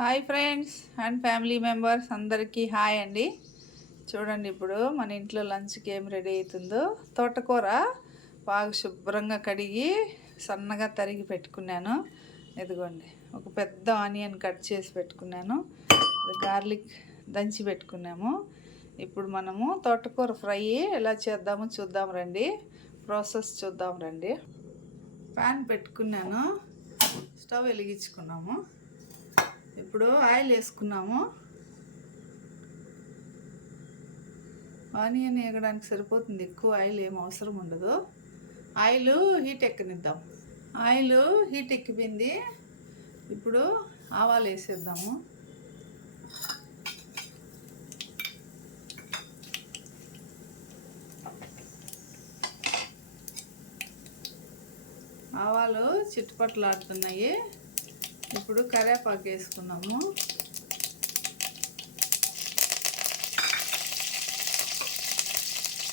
Hi friends and family members అందరికీ hi అండి. చూడండి, ఇప్పుడు మన ఇంట్లో లంచ్కి ఏం రెడీ అవుతుందో. తోటకూర బాగా శుభ్రంగా కడిగి సన్నగా తరిగి పెట్టుకున్నాను. ఇదిగోండి, ఒక పెద్ద ఆనియన్ కట్ చేసి పెట్టుకున్నాను. గార్లిక్ దంచి పెట్టుకున్నాము. ఇప్పుడు మనము తోటకూర ఫ్రై ఎలా చేద్దామో చూద్దాం రండి. ప్రాసెస్ చూద్దాం రండి. ప్యాన్ పెట్టుకున్నాను, స్టవ్ వెలిగించుకున్నాము. ఇప్పుడు ఆయిల్ వేసుకున్నాము. ఆనియన్ వేయడానికి సరిపోతుంది, ఎక్కువ ఆయిల్ ఏం అవసరం ఉండదు. ఆయిల్ హీట్ ఎక్కనిద్దాం. ఆయిల్ హీట్ ఎక్కిపోయింది. ఇప్పుడు ఆవాలు వేసేద్దాము. ఆవాలు చిట్టుపట్లాడుతున్నాయి. ఇప్పుడు కరివేపాకు వేసుకున్నాము.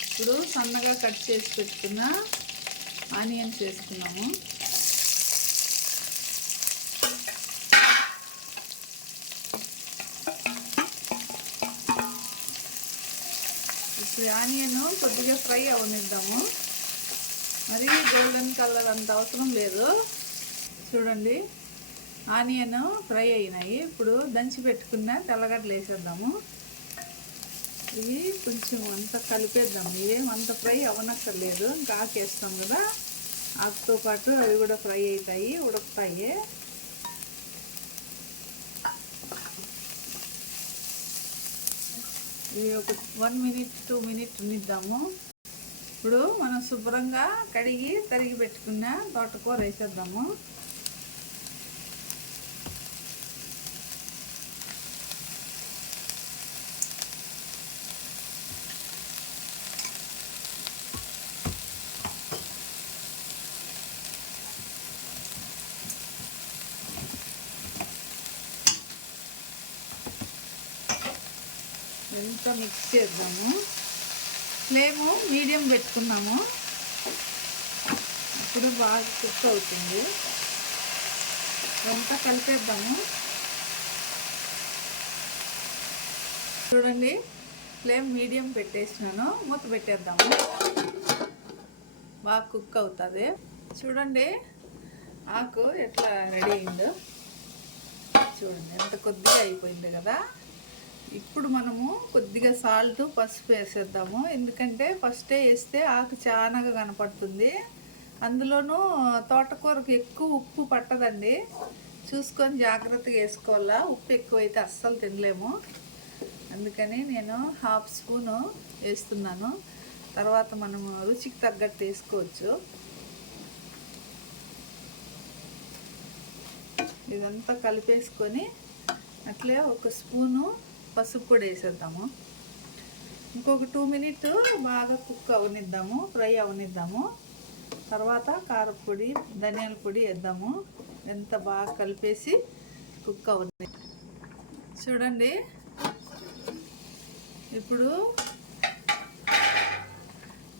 ఇప్పుడు సన్నగా కట్ చేసి పెట్టుకున్న ఆనియన్స్ వేసుకున్నాము. ఇప్పుడు ఆనియన్ కొద్దిగా ఫ్రై అవనిద్దాము. మరి గోల్డెన్ కలర్ అంత అవసరం లేదు. చూడండి, ఆనియన్ ఫ్రై అయినాయి. ఇప్పుడు దంచి పెట్టుకున్న తెల్లగడ్డలు వేసేద్దాము. ఇవి కొంచెం అంతా కలిపేద్దాము. ఇవేం అంత ఫ్రై అవ్వనక్కర్లేదు, ఇంకా ఆకేస్తాం కదా, ఆకుతో పాటు అవి కూడా ఫ్రై అవుతాయి, ఉడుకుతాయి. ఇవి ఒక 1 minute 2 minutes ఉండిద్దాము. ఇప్పుడు మనం శుభ్రంగా కడిగి తరిగి పెట్టుకున్న తోటకూర వేసేద్దాము. ఎంత మిక్స్ చేద్దాము. ఫ్లేము మీడియం పెట్టుకున్నాము. ఇప్పుడు బాగా కుక్ అవుతుంది. అంతా కలిపేద్దాము. చూడండి, ఫ్లేమ్ మీడియం పెట్టేసినాను. మూత పెట్టేద్దాము, బాగా కుక్ అవుతుంది. చూడండి, ఆకు ఎట్లా రెడీ అయిందో చూడండి, ఎంత కొద్దిగా అయిపోయింది కదా. ఇప్పుడు మనము కొద్దిగా సాల్ట్, పసుపు వేసేద్దాము. ఎందుకంటే ఫస్టే వేస్తే ఆకు చానగా కనపడుతుంది. అందులోనూ తోటకూరకు ఎక్కువ ఉప్పు పట్టదండి, చూసుకొని జాగ్రత్తగా వేసుకోవాలా. ఉప్పు ఎక్కువైతే అస్సలు తినలేము. అందుకని నేను 1/2 స్పూను వేస్తున్నాను. తర్వాత మనము రుచికి తగ్గట్టు వేసుకోవచ్చు. ఇదంతా కలిపేసుకొని అట్లే 1 స్పూను పసుపు పొడి వేసేద్దాము. ఇంకొక 2 minutes బాగా కుక్ అవనిద్దాము, ఫ్రై అవనిద్దాము. తర్వాత కారపొడి, ధనియాల పొడి వేద్దాము. ఎంత బాగా కలిపేసి కుక్ అవని. చూడండి, ఇప్పుడు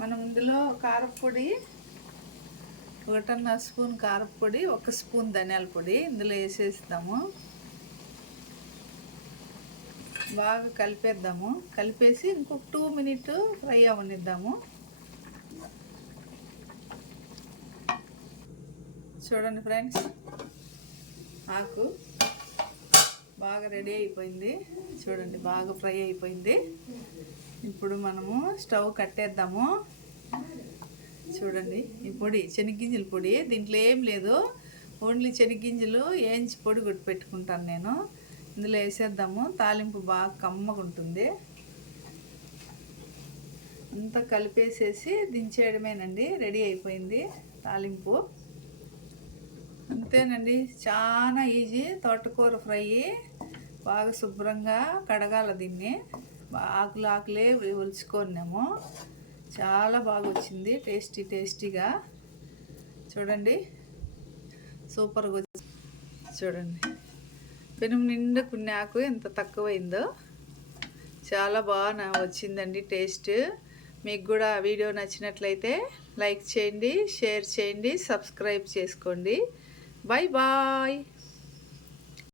మనం ఇందులో కారపొడి 1.5 స్పూన్ కారపొడి, 1 స్పూన్ ధనియాల పొడి ఇందులో వేసేస్తాము. బాగా కలిపేద్దాము. కలిపేసి ఇంకొక 2 minutes ఫ్రై అవనిద్దాము. చూడండి ఫ్రెండ్స్, ఆకు బాగా రెడీ అయిపోయింది. చూడండి, బాగా ఫ్రై అయిపోయింది. ఇప్పుడు మనము స్టవ్ కట్టేద్దాము. చూడండి, ఈ పొడి శనగ్గింజల పొడి, దీంట్లో ఏం లేదు, ఓన్లీ శనగ్గింజలు వేయించి పొడి కొట్టి పెట్టుకుంటాను నేను. ఇందులో వేసేద్దాము. తాలింపు బాగా కమ్మగా ఉంటుంది. అంతా కలిపేసేసి దించేయడమేనండి, రెడీ అయిపోయింది తాలింపు. అంతేనండి, చాలా ఈజీ తోటకూర ఫ్రై. బాగా శుభ్రంగా కడగాల దీన్ని, ఆకులే ఒలుచుకున్నాము. చాలా బాగా వచ్చింది, టేస్టీగా. చూడండి, సూపర్గా వచ్చింది. చూడండి, పెనుము నిండా ఆకు ఎంత తక్కువైందో. చాలా బాగా వచ్చిందండి టేస్ట్. మీకు కూడా వీడియో నచ్చినట్లయితే లైక్ చేయండి, షేర్ చేయండి, సబ్స్క్రైబ్ చేసుకోండి. Bye bye.